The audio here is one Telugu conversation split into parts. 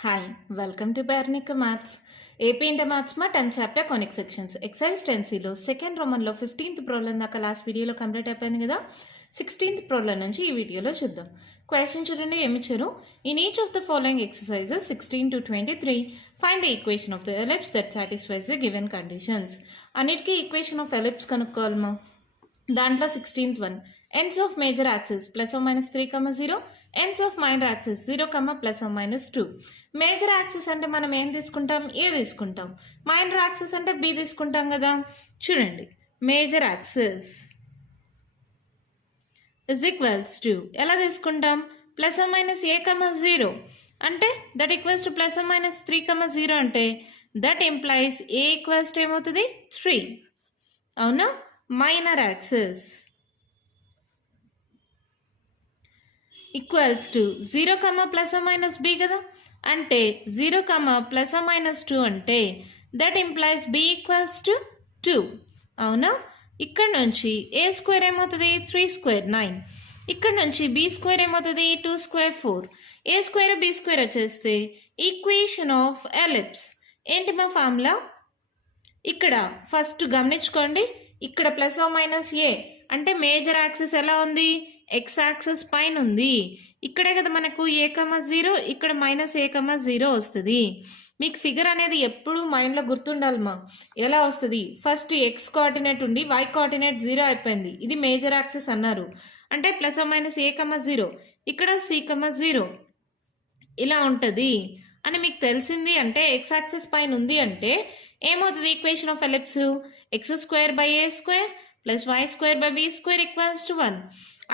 Hi, welcome to Barnica Maths. AP Inter Maths ma 10th chapter conic sections. Exercise 10C లో సెకండ్ రోమన్ లో 15th ప్రాబ్లం దాకా లాస్ట్ వీడియోలో కంప్లీట్ అయిపోయింది కదా. 16th ప్రాబ్లం నుంచి ఈ వీడియోలో చూద్దాం. క్వశ్చన్ చూడండి ఏమి ఇచ్చారు. In each of the following exercises 16 to 23 find the equation of the ellipse that satisfies the given conditions. అన్నిటికీ ఈక్వేషన్ ఆఫ్ ఎలిప్స్ కనుక్కోవాలమా. దాంట్లో 16th one ends of major axis plus or minus 3, 0, ends of minor axis 0, plus or minus 2. Major axis అంటే మనం ఏం తీసుకుంటాం, ఏ తీసుకుంటాం. మైనర్ యాక్సిస్ అంటే బి తీసుకుంటాం కదా. చూడండి, major axis is equals to ఎలా తీసుకుంటాం, ప్లస్ ఆర్ మైనస్ ఏ, 0 అంటే that equals to plus or minus 3, 0 అంటే that implies A equals to ఏమవుతుంది 3. అవునా. Minor axis equals to 0, plus or minus B కదా. అంటే 0, ప్లస్ ఆర్ మైనస్ 2 అంటే that implies B equals to 2. అవునా. ఇక్కడ నుంచి ఏ స్క్వేర్ ఏమవుతుంది 3 స్క్వేర్ 9. ఇక్కడ నుంచి బి స్క్వేర్ ఏమవుతుంది 2 స్క్వేర్ 4. ఏ స్క్వేర్ బి స్క్వేర్ వచ్చేస్తే ఈక్వేషన్ ఆఫ్ ఎలిప్స్ ఏంటి మా ఫార్ములా. ఇక్కడ ఫస్ట్ గమనించుకోండి, ఇక్కడ ప్లస్ ఆర్ మైనస్ ఏ అంటే మేజర్ యాక్సిస్ ఎలా ఉంది, ఎక్స్ యాక్సిస్ పైన ఉంది. ఇక్కడే కదా మనకు ఏ, 0, ఇక్కడ మైనస్ ఏ, 0 వస్తుంది. మీకు ఫిగర్ అనేది ఎప్పుడు మైండ్లో గుర్తుండాలమ్మా. ఎలా వస్తుంది, ఫస్ట్ ఎక్స్ కోఆర్డినేట్ ఉండి వై కోఆర్డినేట్ 0 అయిపోయింది. ఇది మేజర్ యాక్సిస్ అన్నారు. అంటే ప్లస్ ఆర్ మైనస్ ఏ, 0, ఇక్కడ సి, 0 ఇలా ఉంటుంది అని మీకు తెలిసింది. అంటే ఎక్స్ యాక్సిస్ పైన ఉంది అంటే ఏమవుతుంది equation of ellipse x square by A square plus why square by B square equals to 1.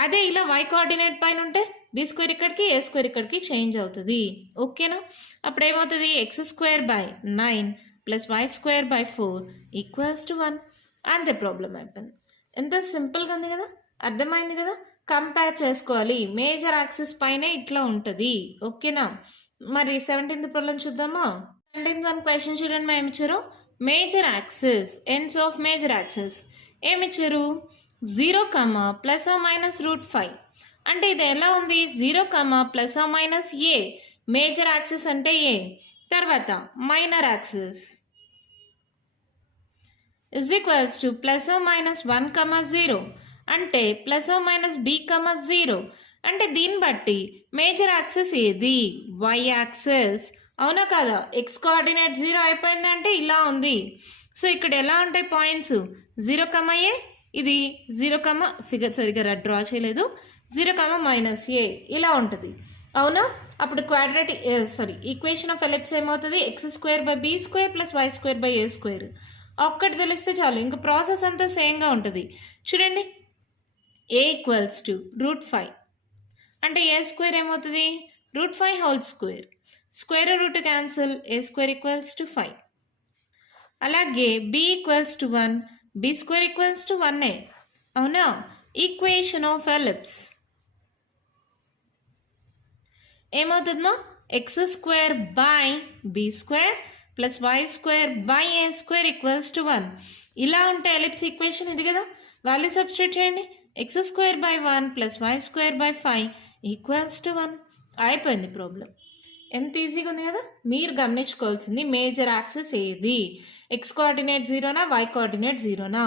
అదే ఇలా వై కోఆర్డినేట్ పైన ఉంటే బి స్క్వేర్ ఇక్కడికి ఏ స్క్వేర్ ఇక్కడికి చేంజ్ అవుతుంది. ఓకేనా. అప్పుడు ఏమవుతుంది x square by 9 plus why square by 4 equals to 1. అంతే ప్రాబ్లం అయిపోయింది. ఎంత సింపుల్గా ఉంది కదా, అర్థమైంది కదా. కంపేర్ చేసుకోవాలి, మేజర్ యాక్సిస్ పైనే ఇట్లా ఉంటుంది. ఓకేనా. మరి 17th ప్రాబ్లం చూద్దామా. 17th వన్ క్వశ్చన్ చూడండి మా ఏమిచ్చారు. Major axis ends of major axis ఏమిచ్చారు 0, ప్లస్ ఆర్ మైనస్ √5. అంటే ఇది ఎలా ఉంది 0, plus or minus A. Major axis అంటే ఏ. తర్వాత minor axis is equals to plus or minus 1, 0 అంటే ప్లస్ ఆర్ మైనస్ బి, 0 అంటే దీన్ని బట్టి మేజర్ యాక్సిస్ ఏది వై యాక్సిస్. అవునా కదా. ఎక్స్ కోఆర్డినేట్ 0 అయిపోయిందంటే ఇలా ఉంది. సో ఇక్కడ ఎలా ఉంటాయి పాయింట్స్ 0, ఏ, ఇది 0, ఫిగర్ సరిగ్గా డ్రా చేయలేదు, 0, మైనస్ ఏ ఇలా ఉంటుంది. అవునా. అప్పుడు క్వాడ్రాటిక్ ఈక్వేషన్ ఆఫ్ ఎలిప్స్ ఏమవుతుంది x square by B square plus why square by A square. ఒక్కటి తెలిస్తే చాలు, ఇంకా ప్రాసెస్ అంతా సేమ్గా ఉంటుంది. చూడండి, ఏ ఈక్వల్స్ టు √5 అంటే ఏ స్క్వేర్ ఏమవుతుంది √5 whole square. Square root cancel, A square equals to 5. అలాగే B equals to 1, B square equals to 1a. అవునా. ఈక్వేషన్ ఆఫ్ ఎలిప్స్ ఏమవుతుందమ్మా X square by B square plus why square by A square equals to 1. ఇలా ఉంటే ఎలిప్స్ ఈక్వేషన్ ఇది కదా. వాల్యూ సబ్స్టిట్యూట్ చేయండి. X square by 1 plus why square by 5 equals to 1. అయిపోయింది ప్రాబ్లం. ఎంత ఈజీగా ఉంది కదా. మీరు గమనించుకోవాల్సింది మేజర్ యాక్సిస్ ఏది, ఎక్స్ కోఆర్డినేట్ 0నా వై కోఆర్డినేట్ 0నా.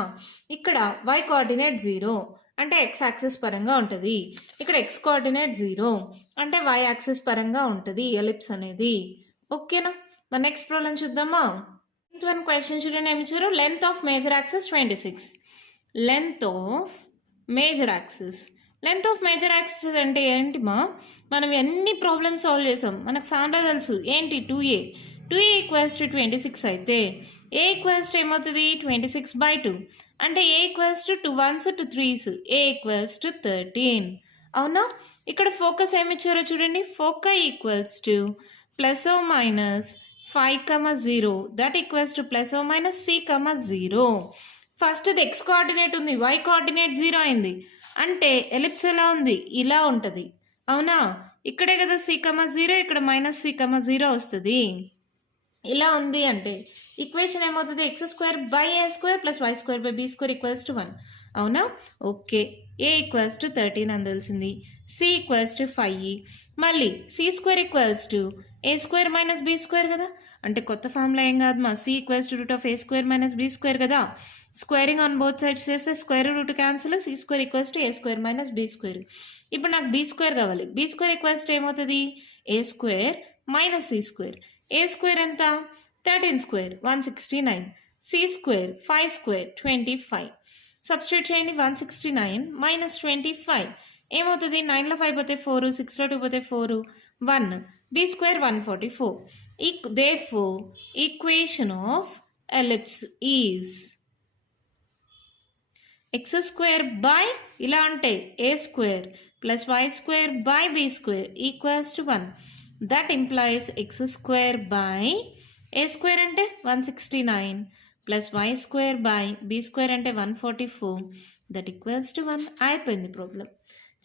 ఇక్కడ వై కోఆర్డినేట్ 0 అంటే ఎక్స్ యాక్సిస్ పరంగా ఉంటుంది. ఇక్కడ ఎక్స్ కోఆర్డినేట్ 0 అంటే వై యాక్సిస్ పరంగా ఉంటుంది ఎలిప్స్ అనేది. ఓకేనా. మరి నెక్స్ట్ ప్రాబ్లం చూద్దామా. వన్ క్వశ్చన్ చూడండి ఏమి ఇచ్చారు. Length of major axis 26. Length of major axis. Length of major axis అంటే ఏంటి మా, మనం ఎన్ని ప్రాబ్లమ్స్ సాల్వ్ చేసాం, మనకు ఫార్ములా తెలుసు ఏంటి 2a. 2a ఈక్వల్స్ టు 26 అయితే ఏ ఈక్వల్స్ టు ఏమవుతుంది 26/2 అంటే A equals to 2 1s 2 3s, A equals to 13. అవునా. ఇక్కడ ఫోకస్ ఏమిచ్చారో చూడండి. Focus equals to plus or minus 5, 0 that equals to plus or minus c, 0. First ఇది ఎక్స్ కోఆర్డినేట్ ఉంది, వై కోఆర్డినేట్ 0 అయింది అంటే ఎలిప్స్ ఎలా ఉంది ఇలా ఉంటుంది. అవునా. ఇక్కడే కదా c, 0, ఇక్కడ మైనస్ c, 0 వస్తుంది. ఇలా ఉంది అంటే ఈక్వేషన్ ఏమవుతుంది x square by A square plus why square by B square equals to 1. అవునా. ఓకే. ఏ ఈక్వల్స్ టు 13 అని తెలిసింది, సి ఈక్వల్స్ టు 5, మళ్ళీ C square equals to A square minus B square కదా, అంటే కొత్త ఫార్ములా ఏం కాదు మా, C equals to root of A square minus B square కదా. స్క్వేరింగ్ ఆన్ బోత్ సైడ్స్ చేస్తే square root cancel, C square equals to A square minus B square. ఇప్పుడు నాకు బీ స్క్వేర్ కావాలి. బీ స్క్వేర్ ఈక్వల్స్ టు ఏమవుతుంది, A square minus C square. A square ఎంత, 13 square 169, C square 5 square 25. Substitute చేయండి, 169 మైనస్ 25 ఏమవుతుంది, 9లో 5 పోతే 4, 6లో 2 పోతే 4, 1, be square 144. Therefore, equation of ellipse is x square by ఇలా అంటే a square plus y square by b square equals to 1. That implies x square by a square అంటే 169 plus y square by b square అంటే 144. That equals to 1. అయిపోయింది ప్రాబ్లం.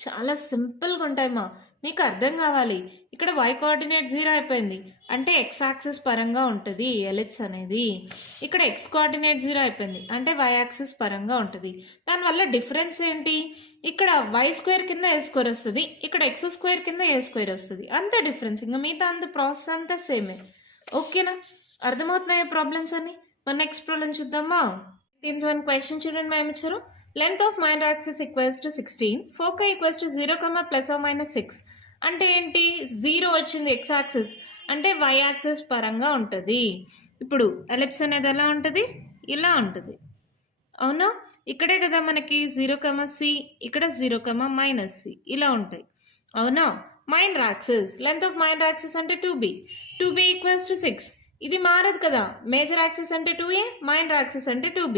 చాలా సింపుల్గా ఉంటాయమ్మా, మీకు అర్థం కావాలి. ఇక్కడ y కోఆర్డినేట్ 0 అయిపోయింది అంటే x యాక్సిస్ పరంగా ఉంటుంది ఎలిప్స్ అనేది. ఇక్కడ x కోఆర్డినేట్ 0 అయిపోయింది అంటే y యాక్సిస్ పరంగా ఉంటుంది. దానివల్ల డిఫరెన్స్ ఏంటి, ఇక్కడ y స్క్వేర్ కింద ఏ స్క్వేర్ వస్తుంది, ఇక్కడ x స్క్వేర్ కింద ఏ స్క్వేర్ వస్తుంది, అంత డిఫరెన్స్. ఇంకా మిగతా అంత ప్రాసెస్ అంతా సేమే. ఓకేనా, అర్థమవుతున్నాయి ప్రాబ్లమ్స్ అని. మన నెక్స్ట్ ప్రాబ్లం చూద్దామా. దీని వన్ క్వశ్చన్ చూడండి, మేము ఇచ్చారు. Length of minor axis equals to 16, foci equals to 0, plus or minus 6. అంటే ఏంటి, 0 వచ్చింది ఎక్స్ యాక్సిస్ అంటే వై యాక్సిస్ పరంగా ఉంటుంది. ఇప్పుడు ఎలిప్స్ అనేది ఎలా ఉంటుంది, ఇలా ఉంటుంది. అవునా, ఇక్కడే కదా మనకి 0, సి, ఇక్కడ 0, మైనస్ సి ఇలా ఉంటాయి. అవునా, minor axis, length of minor axis అంటే 2b ఈక్వల్స్ టు 6. ఇది మారదు కదా, మేజర్ యాక్సిస్ అంటే 2a, మైనర్ యాక్సిస్ అంటే 2b.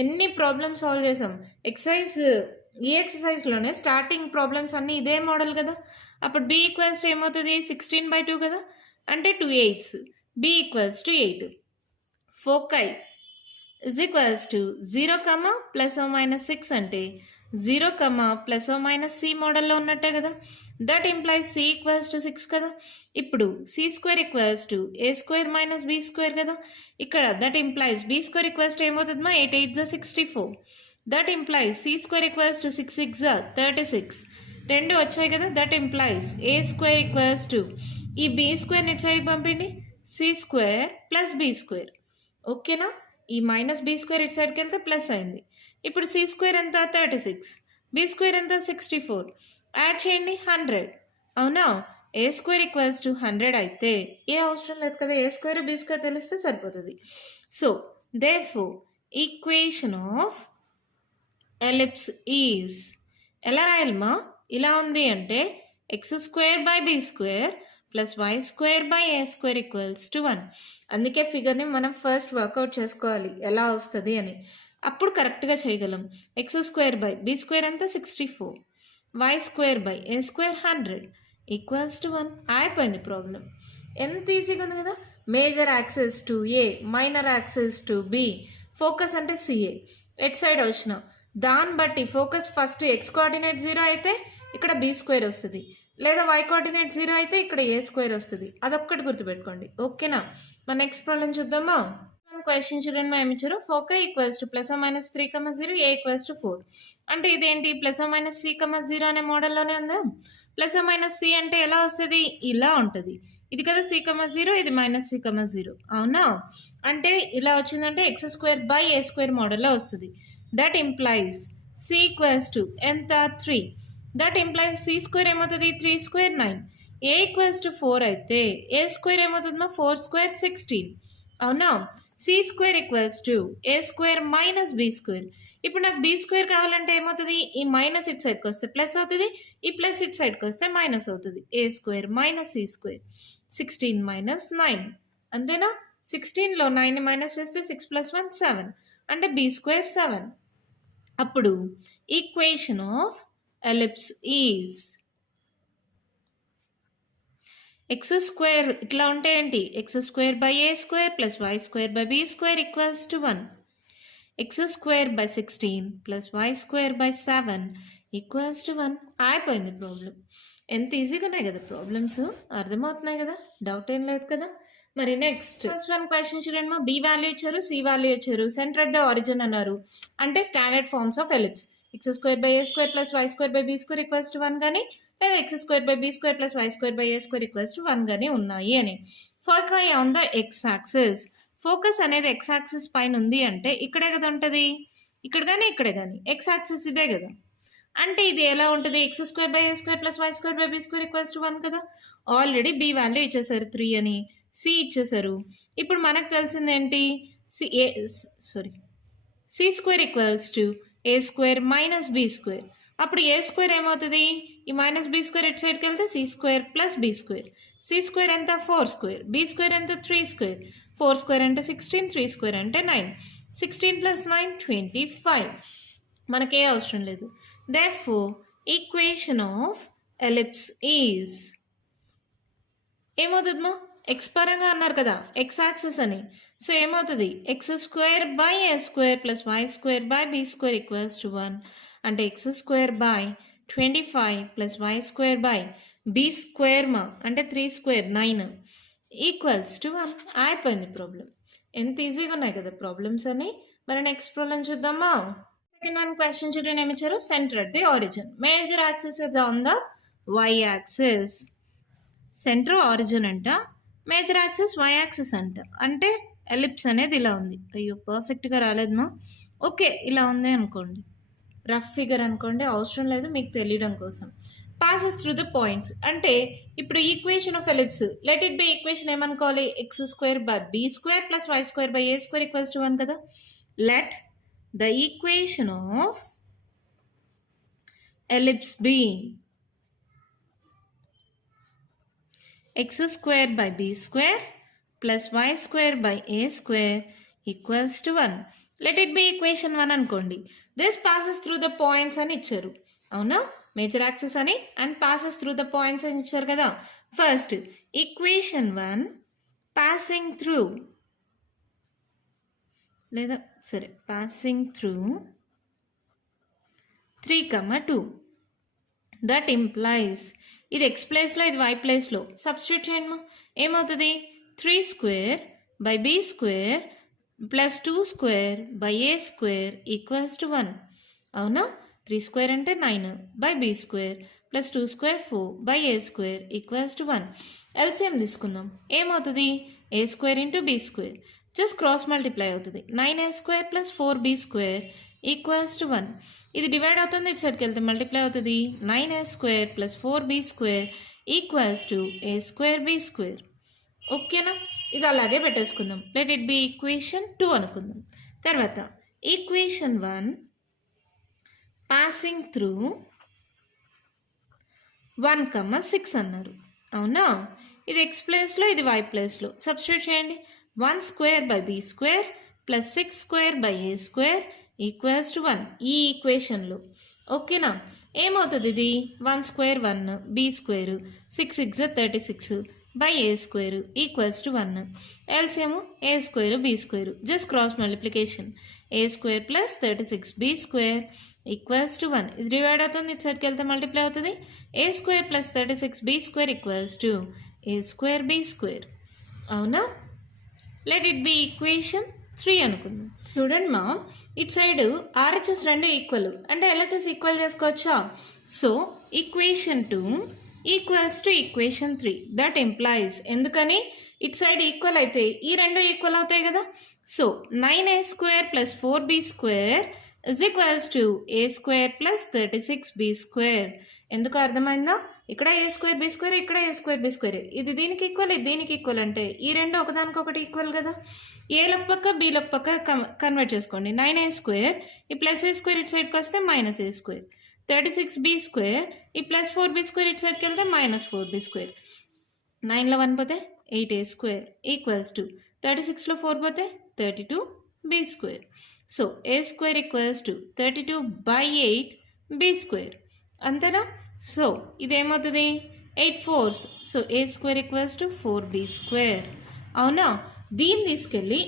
ఎన్ని ప్రాబ్లమ్స్ సాల్వ్ చేసాం ఈ ఎక్సర్సైజ్లోనే. స్టార్టింగ్ ప్రాబ్లమ్స్ అన్నీ ఇదే మోడల్ కదా. అప్పుడు b ఈక్వల్స్ టు ఏమవుతుంది, 16/2 కదా, అంటే 2 8s. b equals to 8. Foci is equals to 0, plus or minus 6 అంటే 0, ప్లస్ ఆర్ మైనస్ సి మోడల్లో ఉన్నట్టే కదా. That implies C equals to 6 కదా. ఇప్పుడు C square equals to A square minus B square కదా. ఇక్కడ that implies B square equals to ఏమవుతుంది మా, 8 8 64. That implies C square equals to 6 6 36. రెండు వచ్చాయి కదా. That implies A square equals to, ఈ బీ స్క్వేర్ ఇటు సైడ్కి పంపిండి, C square plus B square. ఓకేనా, ఈ మైనస్ బీ స్క్వేర్ ఇటు సైడ్కి వెళ్తే ప్లస్ అయింది. ఇప్పుడు సి స్క్వేర్ ఎంత 36, బీ స్క్వేర్ ఎంత 64. యాడ్ చేయండి 100. అవునా, ఏ స్క్వేర్ ఈక్వల్స్ టు 100 అయితే ఏ అవసరం లేదు కదా, ఏ స్క్వేర్ బీ స్క్వేర్ తెలిస్తే సరిపోతుంది. So therefore equation of ellipse is ఎలా రాయాలమ్మా, ఇలా ఉంది అంటే x square by be square plus why square by A square equals to 1. అందుకే ఫిగర్ని మనం ఫస్ట్ వర్కౌట్ చేసుకోవాలి ఎలా వస్తుంది అని, అప్పుడు కరెక్ట్గా చేయగలం. X square by be square ఎంత 64, y square by A square 100 equals to 1. అయిపోయింది ప్రాబ్లం. ఎంత ఈజీగా ఉంది కదా. Major axis to A, minor axis to B, focus అంటే సిఏ. ఎట్ సైడ్ వచ్చిన దాన్ని బట్టి ఫోకస్ ఫస్ట్ ఎక్స్ కోఆర్డినేట్ 0 అయితే ఇక్కడ బీ స్క్వేర్ వస్తుంది, లేదా వై కోఆర్డినేట్ 0 అయితే ఇక్కడ ఏ స్క్వేర్ వస్తుంది. అదొక్కటి గుర్తుపెట్టుకోండి. ఓకేనా, మన నెక్స్ట్ ప్రాబ్లం చూద్దామా. క్వశ్చన్ చూడండి, మేము ఇచ్చారు. Foci equals to plus or minus 3, 0, A equals to 4. అంటే ఇదేంటి, ప్లస్ ఆర్ మైనస్ సి, 0 అనే మోడల్లోనే ఉందా. ప్లస్ ఆర్ మైనస్ సి అంటే ఎలా వస్తుంది, ఇలా ఉంటుంది. ఇది కదా సి, 0, ఇది మైనస్ సి, 0. అవునా, అంటే ఇలా వచ్చిందంటే x square by A square మోడల్లో వస్తుంది. That implies C equals to ఎంత 3. దట్ ఇంప్లైస్ సి స్క్వేర్ ఏమవుతుంది, 3 స్క్వేర్ 9. ఏ ఈక్వల్స్ టు 4 అయితే ఏ స్క్వేర్ ఏమవుతుంది మా, 4 స్క్వేర్ 16. అవునా, C square equals to A square minus B square. ఇప్పుడు నాకు బీ స్క్వేర్ కావాలంటే ఏమవుతుంది, ఈ మైనస్ ఇటు సైడ్కి వస్తే ప్లస్ అవుతుంది, ఈ ప్లస్ ఇటు సైడ్కి వస్తే మైనస్ అవుతుంది. A square minus C square, 16 minus 9. అంతేనా, 16లో 9 మైనస్ చేస్తే 6 + 1 7, అంటే బీ స్క్వేర్ 7. అప్పుడు equation of ellipse is x square ఇట్లా ఉంటే ఏంటి, x square by A square plus why square by be square equals to 1. X square by 16 plus why square by 7 equals to 1. అయిపోయింది ప్రాబ్లం. ఎంత ఈజీగానే కదా ప్రాబ్లమ్స్, అర్థమవుతున్నాయి కదా, డౌట్ ఏం లేదు కదా. మరి నెక్స్ట్ ఫస్ట్ వన్ క్వశ్చన్ చూడండి మా, బి వాల్యూ ఇచ్చారు, సి వాల్యూ ఇచ్చారు, సెంటర్ అట్ ద ఆరిజిన్ అన్నారు. అంటే standard forms of ellipse x square by A square plus why square by be square equals to 1 కానీ లేదా x² + y² + a² 1 గానే ఉన్నాయి అని. Focus on the x axis. Focus అనేది x యాక్సిస్ పైన ఉంది అంటే ఇక్కడే కదా ఉంటుంది, ఇక్కడ కానీ ఇక్కడే కానీ x యాక్సిస్ ఇదే కదా. అంటే ఇది ఎలా ఉంటుంది, x² / a² + y² / b² = 1 కదా. ఆల్రెడీ b వాల్యూ ఇచ్చేసారు 3 అని, c ఇచ్చేసారు. ఇప్పుడు మనకు తెలిసింది ఏంటి, c² = a² - b². అప్పుడు a² ఏమవుతుంది, ఈ -b² ఇటు సైడ్కి వెళ్తే c² + b². c² ఎంత 4², b² ఎంత 3². 4² అంటే 16, 3² అంటే 9. 16 + 9 25. మనకే అవసరం లేదు. Therefore, equation of ellipse is ఏమవుతుందమ్మా, ఎక్స్ పరంగా అన్నారు కదా, ఎక్స్ యాక్సిస్ అని. సో ఏమవుతుంది, x² / a² + y² / b² = 1. అంటే x² / 25 + y² / b² అంటే 3² 9 = 1. అయిపోయింది ప్రాబ్లం. ఎంత ఈజీగా ఉన్నాయి కదా ప్రాబ్లమ్స్ అని. మరి నెక్స్ట్ ప్రాబ్లం చూద్దామా. సెకండ్ వన్ క్వశ్చన్ చూడండి, ఏమి ఇచ్చారు, center at the origin. Major axis is on the y axis. Centre origin అంట, మేజర్ యాక్సిస్ y యాక్సిస్ అంట. అంటే ఎలిప్స్ అనేది ఇలా ఉంది. అయ్యో పర్ఫెక్ట్గా రాలేదమ్మా. ఓకే, ఇలా ఉంది అనుకోండి, రఫ్ ఫిగర్ అనుకోండి, అవసరం లేదు మీకు తెలియడం కోసం. పాసెస్ త్రూ ద పాయింట్స్ అంటే ఇప్పుడు equation of ellipse, let it be equation ఏమనుకోవాలి, x² / b² + y² / a² = 1 కదా. Let the equation of ellipse be x² / b² + y² / a² = 1. Let it be equation 1 అనుకోండి. This passes through the points అని ఇచ్చారు, అవునా, మేజర్ యాక్సిస్ అని, and passes through the points అని ఇచ్చారు కదా. ఫస్ట్ ఈక్వేషన్ 1 passing through లేదా సరే passing through 3, 2. దట్ ఇంప్లైస్, ఇది x ప్లేస్లో ఇది y ప్లేస్లో సబ్స్టిట్యూట్ చేయండి. ఏమవుతుంది, 3² / b² + 2² / a² = 1. అవునా, 3² అంటే 9 / b² + 2² 4 / a² = 1. ఎల్సిఎం తీసుకుందాం. ఏమవుతుంది, a² × b², just cross multiply అవుతుంది. 9a² + 4b² = 1. ఇది డివైడ్ అవుతుంది, ఇటు సైడ్కి వెళ్తే మల్టిప్లై అవుతుంది. 9a² + 4b² = a² b². ఓకేనా, ఇది అలాగే పెట్టేసుకుందాం. లెట్ ఇట్ బి ఈక్వేషన్ 2 అనుకుందాం. తర్వాత ఈక్వేషన్ 1 పాసింగ్ త్రూ 1, 6 అన్నారు, అవునా. ఇది x ప్లేస్లో ఇది y ప్లేస్లో సబ్స్టిట్యూట్ చేయండి. 1² / b² + 6² / a² = 1 ఈ ఈక్వేషన్లో. ఓకేనా, ఏమవుతుంది, ఇది 1² 1, b² 6 × 36 / a² = 1. ఎల్సిఎము a² b², just cross multiplication. a² + 36b² = 1. ఇది డివైడ్ అవుతుంది, ఇటు సైడ్కి వెళ్తే మల్టిప్లై అవుతుంది. a² + 36b² = a² b². అవునా. లెట్ ఇట్ బి ఈక్వేషన్ 3 అనుకుందాం. చూడండి మా, ఇటు సైడ్ ఆర్హెచ్ఎస్ రెండు ఈక్వల్, అంటే ఎల్హెచ్ఎస్ ఈక్వల్ చేసుకోవచ్చా. So equation 2 = equation 3. That implies, ఎందుకని ఇటు సైడ్ ఈక్వల్ అయితే ఈ రెండు ఈక్వల్ అవుతాయి కదా. So 9a² + 4b² = a² + 36b². ఎందుకు అర్థమైందా, ఇక్కడ a² b², ఇక్కడ a² b². ఇది దీనికి ఈక్వల్, ఇది దీనికి ఈక్వల్, అంటే ఈ రెండు ఒకదానికొకటి ఈక్వల్ కదా. ఏలకు పక్క బీలకు పక్క కన్వర్ట్ చేసుకోండి. 9a² ఈ +a² ఇటు సైడ్కి వస్తే -a². 36b² ఈ +4b² ఇటు సైడ్కి వెళ్తే -4b². 9లో 1 పోతే 8a² = 36లో 4 పోతే 32b². So a² = 32/8b². అంతేనా. సో ఇదేమవుతుంది, 8 4s. So a² = 4b². అవునా. దీన్ని తీసుకెళ్ళి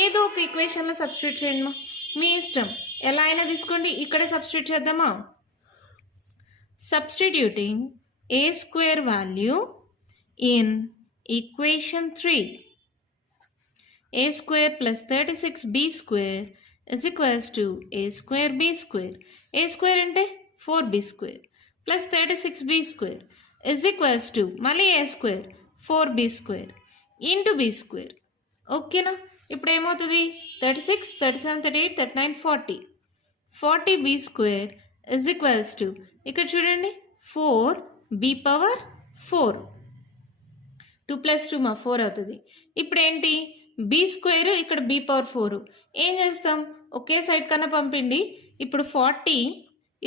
ఏదో ఒక ఈక్వేషన్లో సబ్స్టిట్యూట్ చేయండి, మీ ఇష్టం, ఎలా అయినా తీసుకోండి. ఇక్కడే సబ్స్టిట్యూట్ చేద్దామా. Substituting a² value in equation 3, a² + 36b² = a² b². a² అంటే 4b². Plus 36b square is equals to మళ్ళీ a square 4b square into b square. ఓకేనా? ఇప్పుడు ఏమవుతుంది 36, 37, 38, 39, 40. 40b square is equals to ఇక్కడ చూడండి 4b పవర్ 4. 2 + 2 4 అవుతుంది. ఇప్పుడు ఏంటి బీ స్క్వేర్ ఇక్కడ బీ పవర్ 4. ఏం చేస్తాం ఒకే సైడ్ కన్నా పంపిండి. ఇప్పుడు 40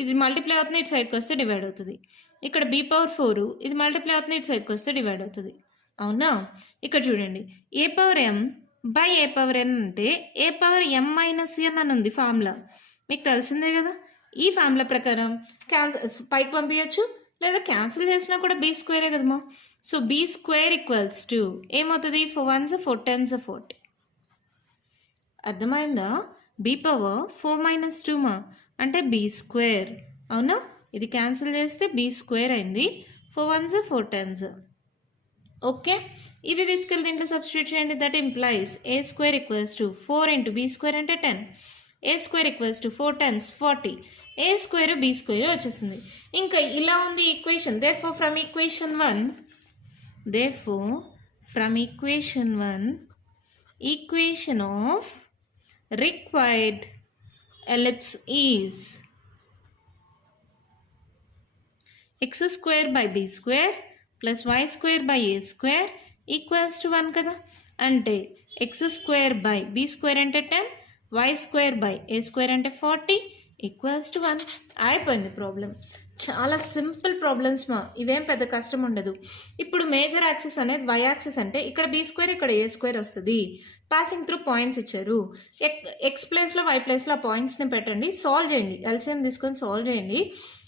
ఇది మల్టిప్లై అవుతుంది, ఇటు సైడ్కి వస్తే డివైడ్ అవుతుంది. ఇక్కడ బీ పవర్ 4 ఇది మల్టిప్లై అవుతుంది, ఇటు సైడ్కి వస్తే డివైడ్ అవుతుంది. అవునా? ఇక్కడ చూడండి a power m by a power n అంటే ఏ పవర్ ఎం మైనస్ ఎన్ అని ఉంది ఫార్ములా. మీకు తెలిసిందే కదా. ఈ ఫార్ములా ప్రకారం పైకి పంపించవచ్చు, లేదా క్యాన్సిల్ చేసినా కూడా బీ స్క్వేరే కదమ్మా. So B square equals to ఏమవుతుంది 4 1s 4 10s 40. అర్థమైందా? బీ పవర్ 4 - 2 అంటే బీ స్క్వేర్. అవునా? ఇది క్యాన్సిల్ చేస్తే బీ స్క్వేర్ అయింది. 4 1s 4 10s. ఓకే, ఇది తీసుకెళ్ళి దీంట్లో సబ్స్టిట్యూట్ చేయండి. That implies A square equals to 4 × b square అంటే 10. A square equals to 4 10s 40. A square b square వచ్చేసింది. ఇంకా ఇలా ఉంది equation. Therefore from equation 1 equation of required ellipse is x square by b square plus y square by a square equals to 1 కదా. అంటే x square by b square అంటే 10, y square by a square అంటే 40 ఈక్వల్స్ టు 1. అయిపోయింది ప్రాబ్లం. చాలా సింపుల్ ప్రాబ్లమ్స్ ఇవేం పెద్ద కష్టం ఉండదు. ఇప్పుడు మేజర్ యాక్సిస్ అనేది y యాక్సిస్ అంటే ఇక్కడ బీ స్క్వేర్ ఇక్కడ ఏ స్క్వేర్ వస్తుంది. పాసింగ్ త్రూ పాయింట్స్ ఇచ్చారు. ఎక్స్ ప్లేస్లో వై ప్లేస్లో ఆ పాయింట్స్ని పెట్టండి, సాల్వ్ చేయండి. ఎల్సిఎం తీసుకొని సాల్వ్ చేయండి.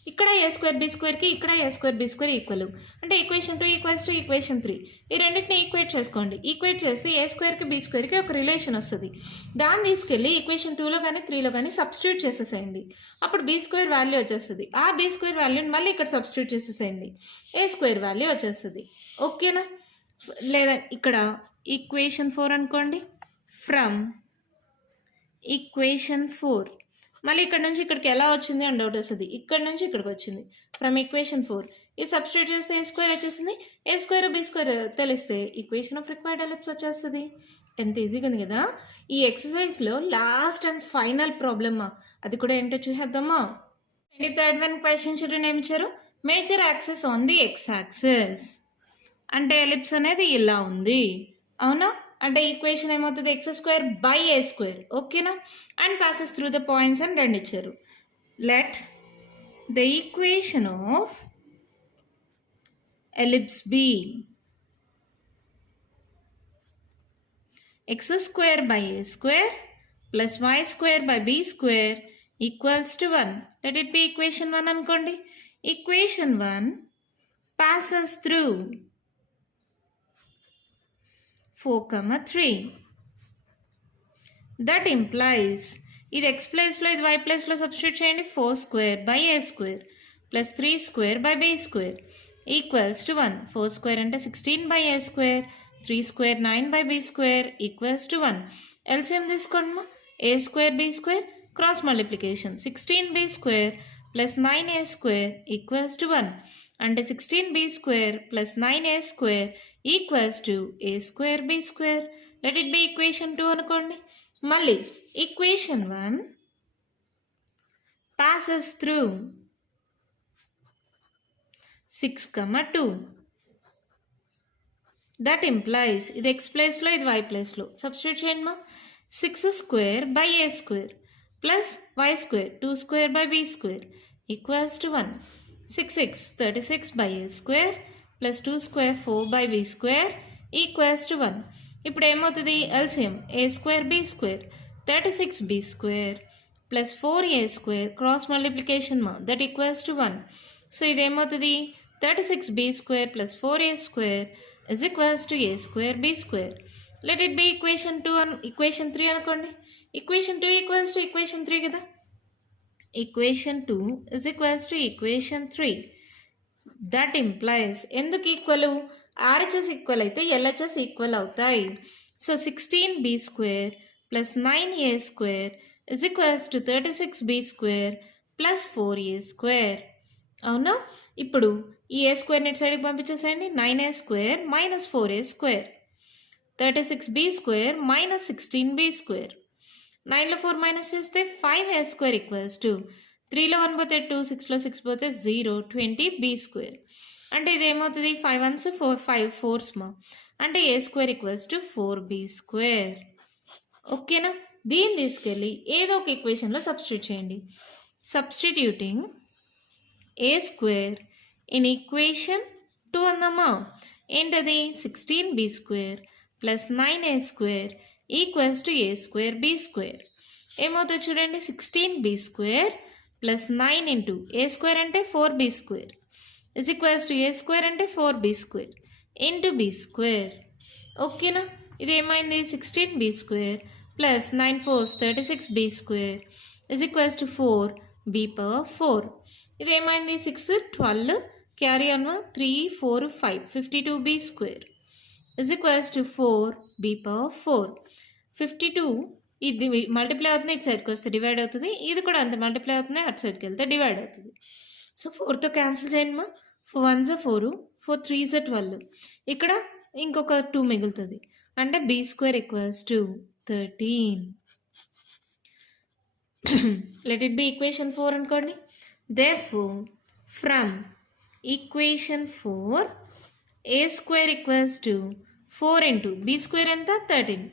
ఇక్కడ ఏ స్క్వేర్ బీ స్క్వేర్కి ఇక్కడ ఏ స్క్వేర్ బీ స్క్వేర్ ఈక్వల్. అంటే ఈక్వేషన్ 2 ఈక్వల్స్ టు ఈక్వేషన్ 3. ఈ రెండింటిని ఈక్వేట్ చేసుకోండి. ఈక్వేట్ చేస్తే ఏ స్క్వేర్కి బీ స్క్వేర్కి ఒక రిలేషన్ వస్తుంది. దాన్ని తీసుకెళ్ళి ఈక్వేషన్ 2లో కానీ 3లో కానీ సబ్స్టిట్యూట్ చేసేసేయండి. అప్పుడు బీ స్క్వేర్ వాల్యూ వచ్చేస్తుంది. ఆ బీ స్క్వేర్ వాల్యూని మళ్ళీ ఇక్కడ సబ్స్టిట్యూట్ చేసేసేయండి. ఏ స్క్వేర్ వాల్యూ వచ్చేస్తుంది. ఓకేనా? లేదా ఇక్కడ ఈక్వేషన్ 4 అనుకోండి. ఫ్రమ్ ఈక్వేషన్ 4 మళ్ళీ ఇక్కడ నుంచి ఇక్కడికి ఎలా వచ్చింది అని డౌట్ వస్తుంది. ఇక్కడ నుంచి ఇక్కడికి వచ్చింది. ఫ్రమ్ ఈక్వేషన్ 4 ఇది సబ్స్టిట్యూట్ చేస్తే ఏ స్క్వేర్ వచ్చేసింది. ఏ స్క్వేర్ బీ స్క్వేర్ తెలిస్తే ఈక్వేషన్ ఆఫ్ రిక్వైర్డ్ ఎలిప్స్ వచ్చేస్తుంది. ఎంత ఈజీగా ఉంది కదా. ఈ ఎక్సర్సైజ్లో లాస్ట్ అండ్ ఫైనల్ ప్రాబ్లమ్ అది కూడా ఏంటో చూసేద్దామా. 23rd క్వశ్చన్ చూడండి ఏమి ఇచ్చారు. Major axis on the x axis అంటే ఎలిప్స్ అనేది ఇలా ఉంది. అవునా? అంటే ఈక్వేషన్ ఏమవుతుంది x square by A square. ఓకేనా? And passes through the points అని రెండు ఇచ్చారు. Let the equation of ellipse be x square by A square plus why square by be square equals to 1. Let it be equation 1 అనుకోండి. Equation 1 passes through 4, 3. That implies ఇది x ప్లేస్లో ఇది y ప్లేస్లో సబ్స్టిట్యూట్ చేయండి. 4 square by A square plus 3 square by be square equals to 1. 4 square అంటే 16 by A square, 3 square 9 by be square equals to 1. LCM తీసుకోండి. A square b square cross multiplication 16b square plus 9a square equals to 1. అంటే 16b square plus 9a square equals to A square b square. Let it be equation 2 అనుకోండి. మళ్ళీ equation 1 passes through 6, 2. That implies ఇది ఎక్స్ ప్లేస్లో ఇది వై ప్లేస్లో సబ్స్టిట్యూట్ చేయండి మా. 6 square by A square plus why square 2 square by be square equals to 1. 6 36 by A square plus 2 square 4 by be square equals to 1. ఇప్పుడు ఏమవుతుంది LCM a square b square 36b square plus 4a square cross multiplication మా దట్ ఈక్వల్స్ టు 1. సో ఇదేమవుతుంది 36b square plus 4a square is equals to a square b square. Let it be equation 2 and equation 3 అనుకోండి. equation 2 equals to equation 3 కదా. equation 2 is equals to equation 3. That implies ఎందుకు ఈక్వల్ RHS ఈక్వల్ అయితే LHS ఈక్వల్ అవుతాయి. So 16b square plus 9a square is equals to 36b square plus 4a square. అవునా? ఇప్పుడు ఈ ఏ స్క్వేర్ని ఇటు సైడ్కి పంపించేసేయండి. 9a square minus 4a square 36b square minus 16b square 9లో 4 మైనస్ చేస్తే 5a స్క్వేర్ ఈక్వల్స్ టు 3లో 1 పోతే 2, 6లో 6 పోతే 0, 20b స్క్వేర్. అంటే ఇది ఏమవుతుంది? 5 1s 4, 5 4s మా. అంటే a square equals to 4b square. ఓకేనా? దీన్ని తీసుకెళ్ళి ఏదో ఒక ఈక్వేషన్లో సబ్స్టిట్యూట్ చేయండి. Substituting a square in equation 2 అందామా? ఏంటది? 16b square plus 9a square equals to A square b square. ఏమవుతుంది చూడండి, 16b square plus 9 into a square అంటే 4b square is equals to A square అంటే 4b square into B square. ఓకేనా? ఇది ఏమైంది? 16b square plus 9 4s 36b square is equals to 4b power 4. ఇది ఏమైంది? 6 12 carry on 3 4 5 52b square is equals to 4b power 4. 52 ఇది మల్టిప్లై అవుతుంది, ఇటు సైడ్కి వస్తే డివైడ్ అవుతుంది. ఇది కూడా అంతే మల్టిప్లై అవుతుంది, అటు సైడ్కి వెళ్తే డివైడ్ అవుతుంది. సో 4తో క్యాన్సిల్ చేయండి మా. 4 1s 4, 4 3s 12. ఇక్కడ ఇంకొక 2 మిగులుతుంది. అంటే B square equals to 13. Let it be equation 4 అనుకోండి. Therefore, from equation 4, a square equals to 4 into b square ఎంత? 13.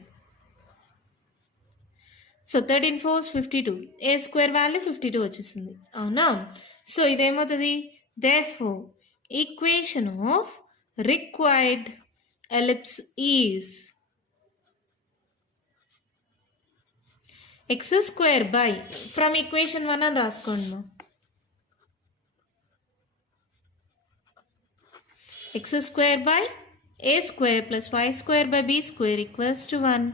So 13 4s 52. a square value 52 వచ్చేసింది. అవునా? So ఇదేమవుతుంది? Therefore, equation of required ellipse is x square by, from equation 1 అని రాసుకోండి. x square by a square plus y square by b square equals to 1.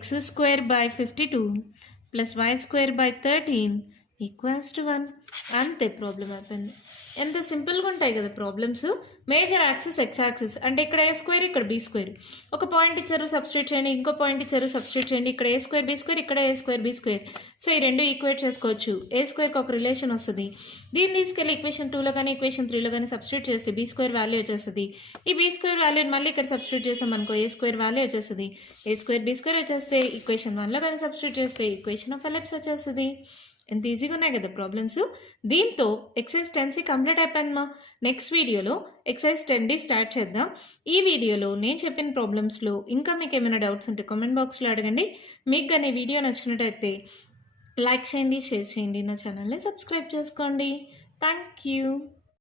x square by 52 plus y square by 13 equals to 1. అంతే, ప్రాబ్లం అయిపోయింది. ఎంత సింపుల్గా ఉంటాయి కదా problems. Major axis X axis అంటే ఇక్కడ ఏ స్క్వేర్ ఇక్కడ బీ స్క్వేర్. ఒక పాయింట్ ఇచ్చారు సబ్స్టిట్యూట్ చేయండి, ఇంకో పాయింట్ ఇచ్చారు సబ్స్టిట్యూట్ చేయండి. ఇక్కడ ఏ స్క్వేర్ బీ స్క్వేర్, ఇక్కడ ఏ స్క్వేర్ బీ స్క్వేర్. సో ఈ రెండు ఈక్వేట్ చేసుకోవచ్చు. ఏ స్క్వేర్కి ఒక రిలేషన్ వస్తుంది. దీన్ని తీసుకెళ్ళి ఈక్వేషన్ 2లో కానీ ఈక్వేషన్ 3లో కానీ సబ్స్టిట్యూట్ చేస్తే బీ స్క్వేర్ వాల్యూ వచ్చేస్తుంది. ఈ బీ స్క్వేర్ వాల్యూని మళ్ళీ ఇక్కడ సబ్స్టిట్యూట్ చేసాం అనుకో, ఏ స్క్వేర్ వాల్యూ వచ్చేస్తుంది. ఏ స్క్వేర్ బీ స్క్వేర్ వచ్చేస్తే ఈక్వేషన్ 1లో కానీ సబ్స్టిట్యూట్ చేస్తే ఈక్వేషన్ ఆఫ్ ఎలిప్స్ వచ్చేస్తుంది. ఎంత ఈజీగా ఉన్నాయి కదా ప్రాబ్లమ్స్. దీంతో ఎక్సైజ్ 10C కంప్లీట్ అయిపోయిందమ్మా. నెక్స్ట్ వీడియోలో ఎక్సైజ్ 10D స్టార్ట్ చేద్దాం. ఈ వీడియోలో నేను చెప్పిన ప్రాబ్లమ్స్లో ఇంకా మీకు ఏమైనా డౌట్స్ ఉంటే కామెంట్ బాక్స్లో అడగండి. మీకు కానీ వీడియో నచ్చినట్టయితే లైక్ చేయండి, షేర్ చేయండి, నా ఛానల్ని సబ్స్క్రైబ్ చేసుకోండి. Thank you.